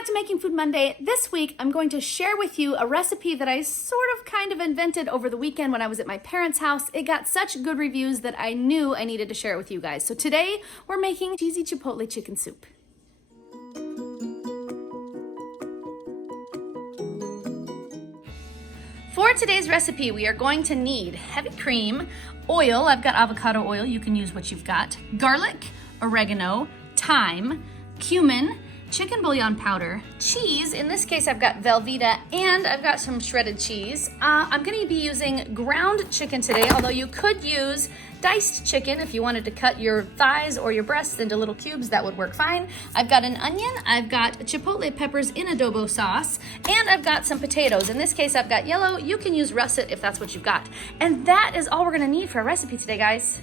back to Making Food Monday. This week, I'm going to share with you a recipe that I kind of invented over the weekend when I was at my parents' house. It got such good reviews that I knew I needed to share it with you guys. So today, we're making cheesy chipotle chicken soup. For today's recipe, we are going to need heavy cream, oil, I've got avocado oil, you can use what you've got, garlic, oregano, thyme, cumin, chicken bouillon powder, cheese, in this case I've got Velveeta, and I've got some shredded cheese. I'm gonna be using ground chicken today, although you could use diced chicken if you wanted to cut your thighs or your breasts into little cubes, that would work fine. I've got an onion, I've got chipotle peppers in adobo sauce, and I've got some potatoes. In this case I've got yellow, you can use russet if that's what you've got. And that is all we're gonna need for our recipe today, guys.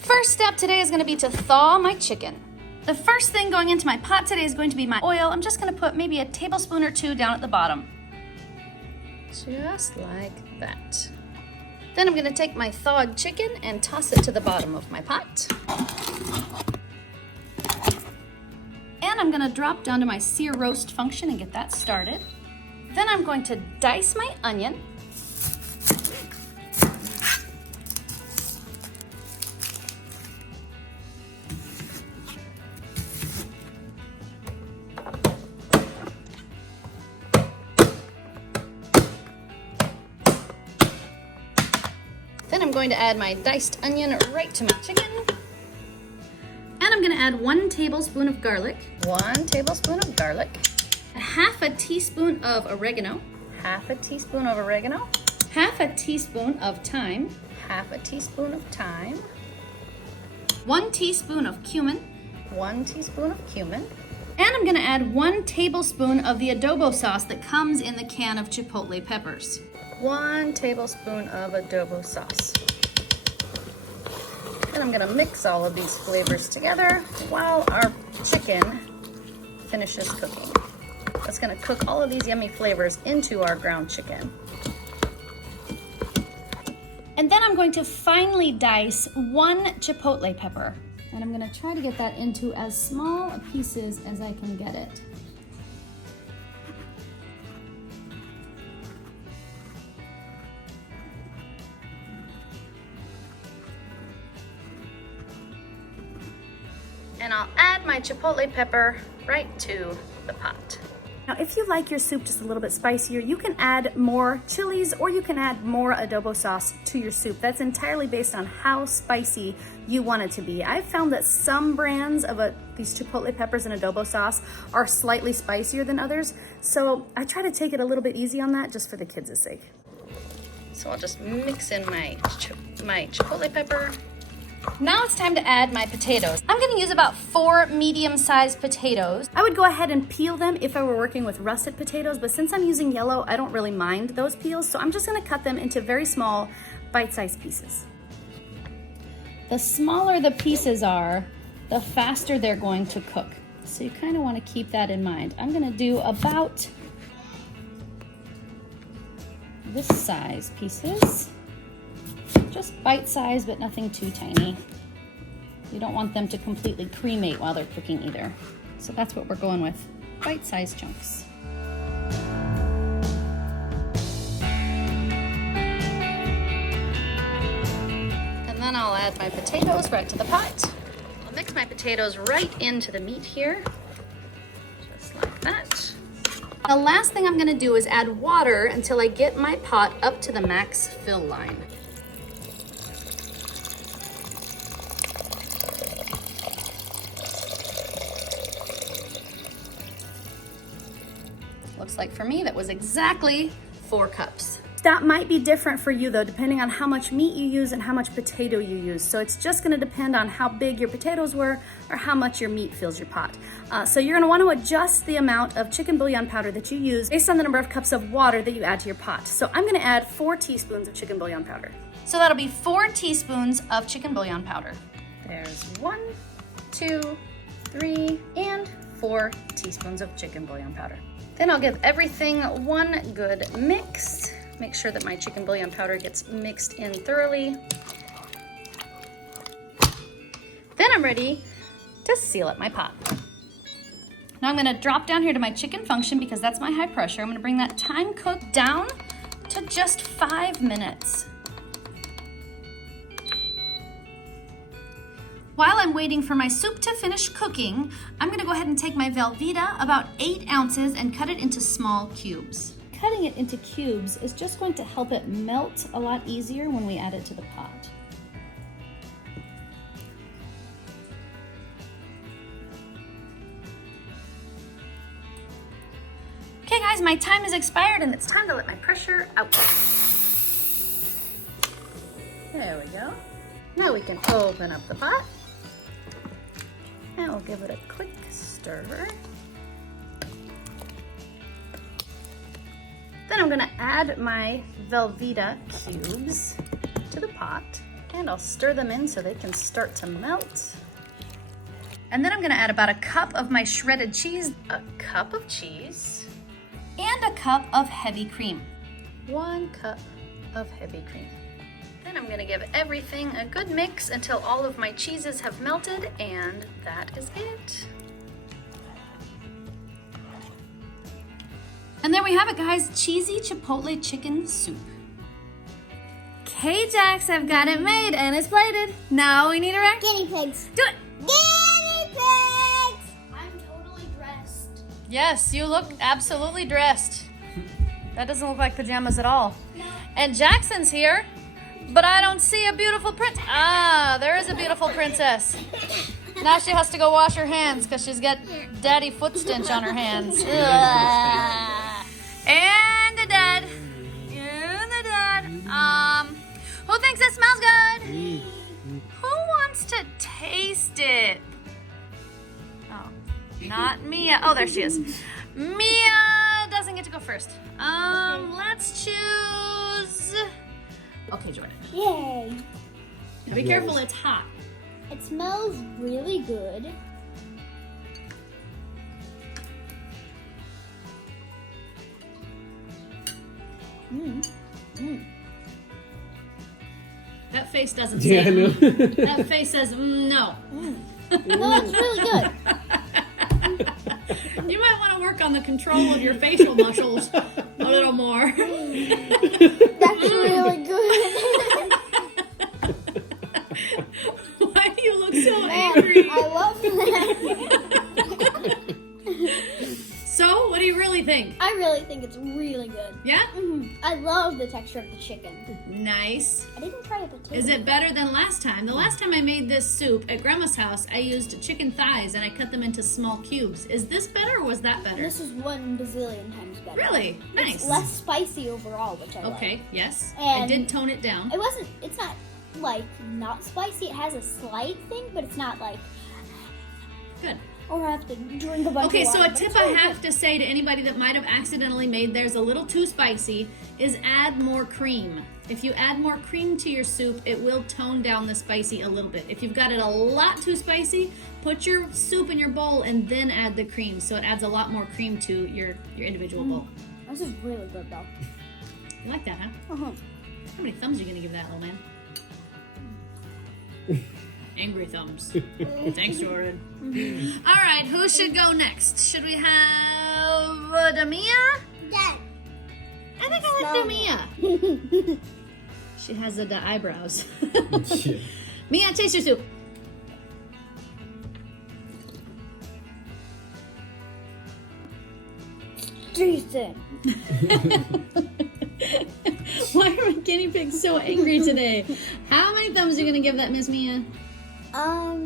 First step today is gonna be to thaw my chicken. The first thing going into my pot today is going to be my oil. I'm just gonna put maybe a tablespoon or two down at the bottom. Just like that. Then I'm gonna take my thawed chicken and toss it to the bottom of my pot. And I'm gonna drop down to my sear roast function and get that started. Then I'm going to dice my onion. Then I'm going to add my diced onion right to my chicken. And I'm gonna add 1 tablespoon of garlic. 1 tablespoon of garlic. Half a teaspoon of oregano. Half a teaspoon of oregano. Half a teaspoon of thyme. Half a teaspoon of thyme. 1 teaspoon of cumin. 1 teaspoon of cumin. And I'm gonna add 1 tablespoon of the adobo sauce that comes in the can of chipotle peppers. 1 tablespoon of adobo sauce. And I'm gonna mix all of these flavors together while our chicken finishes cooking. That's gonna cook all of these yummy flavors into our ground chicken. And then I'm going to finely dice 1 chipotle pepper. And I'm gonna try to get that into as small pieces as I can get it. And I'll add my chipotle pepper right to the pot. Now, if you like your soup just a little bit spicier, you can add more chilies or you can add more adobo sauce to your soup. That's entirely based on how spicy you want it to be. I've found that some brands of these chipotle peppers and adobo sauce are slightly spicier than others, so I try to take it a little bit easy on that just for the kids' sake. So I'll just mix in my chipotle pepper. Now it's time to add my potatoes. I'm gonna use about 4 medium-sized potatoes. I would go ahead and peel them if I were working with russet potatoes, but since I'm using yellow, I don't really mind those peels, so I'm just gonna cut them into very small, bite-sized pieces. The smaller the pieces are, the faster they're going to cook. So you kind of want to keep that in mind. I'm gonna do about this size pieces. Just bite-sized, but nothing too tiny. You don't want them to completely cremate while they're cooking either. So that's what we're going with, bite-sized chunks. And then I'll add my potatoes right to the pot. I'll mix my potatoes right into the meat here, just like that. The last thing I'm gonna do is add water until I get my pot up to the max fill line. Looks like for me that was exactly 4 cups. That might be different for you though, depending on how much meat you use and how much potato you use. So it's just gonna depend on how big your potatoes were or how much your meat fills your pot. So you're gonna wanna adjust the amount of chicken bouillon powder that you use based on the number of cups of water that you add to your pot. So I'm gonna add 4 teaspoons of chicken bouillon powder. So that'll be 4 teaspoons of chicken bouillon powder. There's 1, 2, 3, and 4 teaspoons of chicken bouillon powder. Then I'll give everything one good mix. Make sure that my chicken bouillon powder gets mixed in thoroughly. Then I'm ready to seal up my pot. Now I'm gonna drop down here to my chicken function because that's my high pressure. I'm gonna bring that time cook down to just 5 minutes. While I'm waiting for my soup to finish cooking, I'm gonna go ahead and take my Velveeta, about 8 ounces, and cut it into small cubes. Cutting it into cubes is just going to help it melt a lot easier when we add it to the pot. Okay guys, my time has expired and it's time to let my pressure out. There we go. Now we can open up the pot. And we'll give it a quick stir. Then I'm gonna add my Velveeta cubes to the pot and I'll stir them in so they can start to melt. And then I'm gonna add about a cup of my shredded cheese, a cup of cheese, and a cup of heavy cream. 1 cup of heavy cream. Then I'm gonna give everything a good mix until all of my cheeses have melted, and that is it. And there we have it, guys, cheesy Chipotle chicken soup. Okay, Jax, I've got it made and it's plated. Now we need a guinea pigs. Do it. Guinea pigs! I'm totally dressed. Yes, you look absolutely dressed. That doesn't look like pajamas at all. No. And Jackson's here, but I don't see a beautiful princess. Ah, there is a beautiful princess. Now she has to go wash her hands because she's got daddy foot stench on her hands. And the dad. And the dad. Who thinks it smells good? Who wants to taste it? Oh, not Mia. Oh, there she is. Mia doesn't get to go first. Let's choose. Okay, Jordan. Yay. Now be careful, it's hot. It smells really good. That face doesn't say I know. That face says no. No, it's really good. You might want to work on the control of your facial muscles a little more. That's really good. Why do you look so Man, angry? I love that. So, what do you really think? I really think it's really good. Yeah? I love the texture of the chicken. Nice. I didn't try a potato. Is it better than last time? The last time I made this soup at Grandma's house, I used chicken thighs and I cut them into small cubes. Is this better or was that better? This is 1 bazillion times better. Really? Nice. It's less spicy overall, which I Okay, like. yes. I And did tone it down. It's not like not spicy. It has a slight thing, but it's not like, Good. or I have to drink a bunch Okay, of so water. a but tip it's I really have good. to say to anybody that might have accidentally made theirs a little too spicy is add more cream. If you add more cream to your soup, it will tone down the spicy a little bit. If you've got it a lot too spicy, put your soup in your bowl and then add the cream, so it adds a lot more cream to your individual bowl. This is really good though. You like that, huh? Uh-huh. How many thumbs are you gonna give that, little man? Angry thumbs. Thanks, Jordan. All right, who should go next? Should we have Damia? Dad. I think I like Damia. She has the eyebrows. Mia, taste your soup. Decent. Why are my guinea pigs so angry today? How many thumbs are you gonna give that, Miss Mia? Half.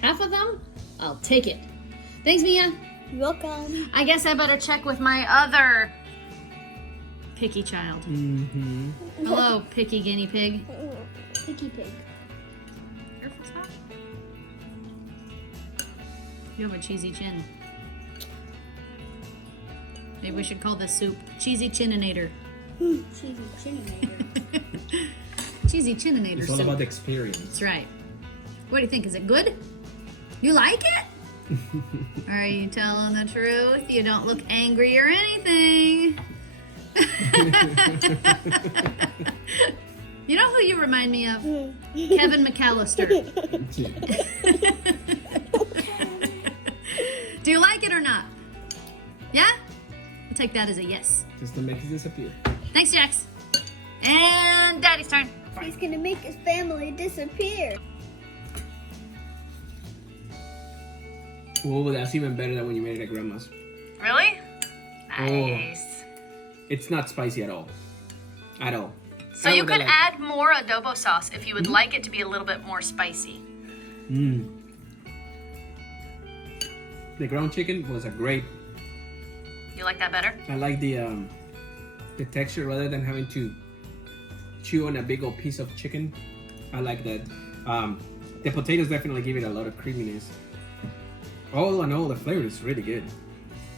Half of them? I'll take it. Thanks, Mia. You're welcome. I guess I better check with my other picky child. Mm-hmm. Hello, picky guinea pig. Picky pig. Careful, stop. You have a cheesy chin. Maybe we should call this soup Cheesy Chininator. Cheesy chininator. Cheesy Chininator It's all soup. about the experience. That's right. What do you think? Is it good? You like it? Are you telling the truth? You don't look angry or anything. You know who you remind me of? Kevin McAllister. Do you like it or not? Yeah? I'll take that as a yes. Just to make it disappear. Thanks, Jax. And Daddy's turn. He's gonna make his family disappear. Oh, that's even better than when you made it at grandma's. Really? Nice. It's not spicy at all. At all. So you could add more adobo sauce if you would like it to be a little bit more spicy. The ground chicken was a great. You like that better? I like the texture rather than having to chew on a big old piece of chicken. I like that. The potatoes definitely give it a lot of creaminess. All in all, the flavor is really good.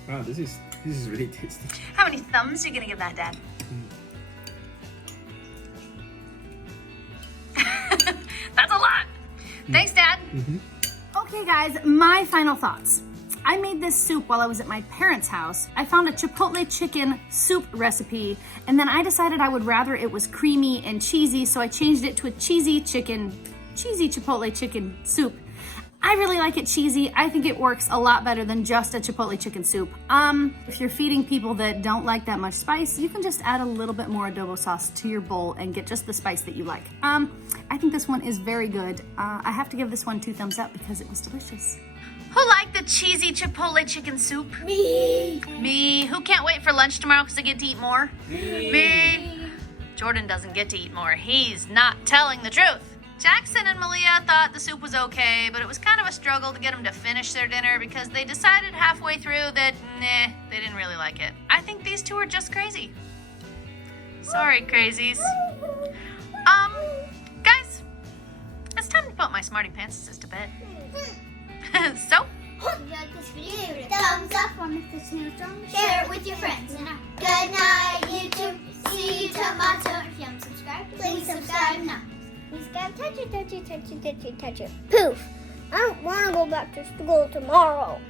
Wow, this is really tasty. How many thumbs are you gonna give that, Dad? That's a lot. Thanks, Dad. Okay, guys, my final thoughts. I made this soup while I was at my parents' house. I found a Chipotle chicken soup recipe, and then I decided I would rather it was creamy and cheesy, so I changed it to a cheesy Chipotle chicken soup. I really like it cheesy. I think it works a lot better than just a Chipotle chicken soup. If you're feeding people that don't like that much spice, you can just add a little bit more adobo sauce to your bowl and get just the spice that you like. I think this one is very good. I have to give this one 2 thumbs up because it was delicious. Who liked the cheesy Chipotle chicken soup? Me. Me. Who can't wait for lunch tomorrow because I get to eat more? Me. Jordan doesn't get to eat more. He's not telling the truth. Jackson and Malia thought the soup was okay, but it was kind of a struggle to get them to finish their dinner because they decided halfway through that, nah, they didn't really like it. I think these two are just crazy. Sorry, crazies. Guys, it's time to put my Smartypants to bed. So, If you like this video, give it a thumbs up on this channel. Share it with your friends. And good night, YouTube. See you tomorrow. If you haven't subscribed, please subscribe now. Subscribe, touch it. Poof. I don't want to go back to school tomorrow.